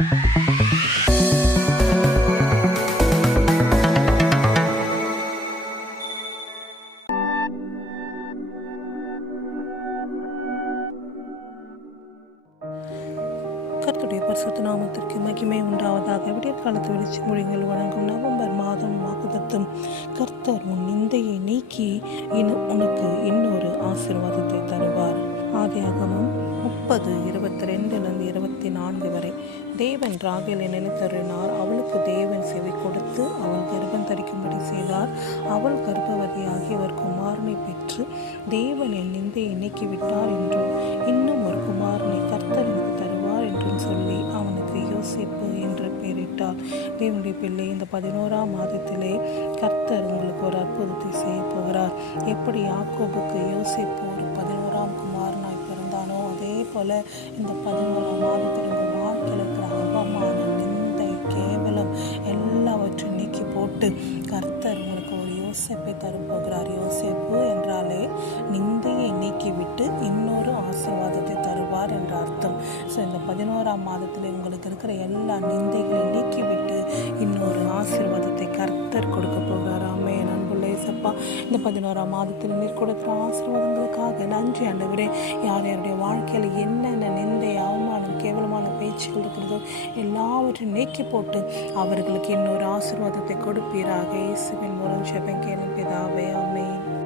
கர்த்தருடைய பரிசுத்த நாமத்திற்கு மகிமை உண்டாவதாக. விடியற் காலத்து வெளிச்ச மொழிகள் வழங்கும் நவம்பர் மாதம் வாக்குத்தத்தம். கர்த்தர் உன் நிந்தையை நீக்கி உனக்கு இன்னொரு ஆசீர்வாதத்தை தருவார். ஆதியாகமம் 30:22-24 வரை. தேவன் ராகேலை நினைத்தருளினார். அவளுக்கு தேவன் செவி கொடுத்து அவள் கர்ப்பம் தரிக்கும்படி செய்தார். அவள் கர்ப்பவதியாகி ஒரு குமாரனை பெற்று தேவன் என் நிந்தையை நீக்கிவிட்டார் என்றும் இன்னும் ஒரு குமாரனை கர்த்தர் எனக்கு தருவார் என்றும் சொல்லி அவனுக்கு யோசேப்பு என்று பெயரிட்டார். தேவனுடைய பிள்ளை, இந்த 11ஆம் மாதத்திலே கர்த்தர் உங்களுக்கு ஒரு அற்புதத்தை செய்ய போகிறார். எப்படி யாக்கோபுக்கு யோசேப்பு ஒரு 11ஆம் குமாரனாய் பிறந்தானோ, அதே போல இந்த 11ஆம் மாதத்தில் உங்கள் வாழ்க்கையில் இருக்கிற அவமானம், நிந்தை, கேவலம் எல்லாவற்றையும் நீக்கி போட்டு கர்த்தர் உங்களுக்கு ஒரு யோசேப்பை தரப்போகிறார். யோசேப்பு என்றாலே நிந்தையை நீக்கிவிட்டு இன்னொரு ஆசீர்வாதத்தை தருவார் என்ற அர்த்தம். ஸோ இந்த 11ஆம் மாதத்தில் உங்களுக்கு இருக்கிற எல்லா நிந்தைகளையும் நீக்கிவிட்டு இன்னொரு ஆசீர்வாதத்தை கர்த்தர் கொடுக்க போகிறார். ஆமென். அன்புள்ள இயேசப்பா, இந்த 11ஆம் மாதத்தில் நீர் கொடுக்கிற ஆசீர்வாதங்களுக்காக நன்றி ஆண்டவரே. யார் யாருடைய வாழ்க்கையில் என்னென்ன நிந்தை, அவமானம், கேவலமான பேச்சுகள் இருக்கிறதோ எல்லாவற்றையும் நீக்கி போட்டு அவர்களுக்கு இன்னொரு ஆசீர்வாதத்தை கொடுப்பீராக. இயேசுவின் மூலம் ஜெபம் கேளும் பிதாவே. ஆமென்.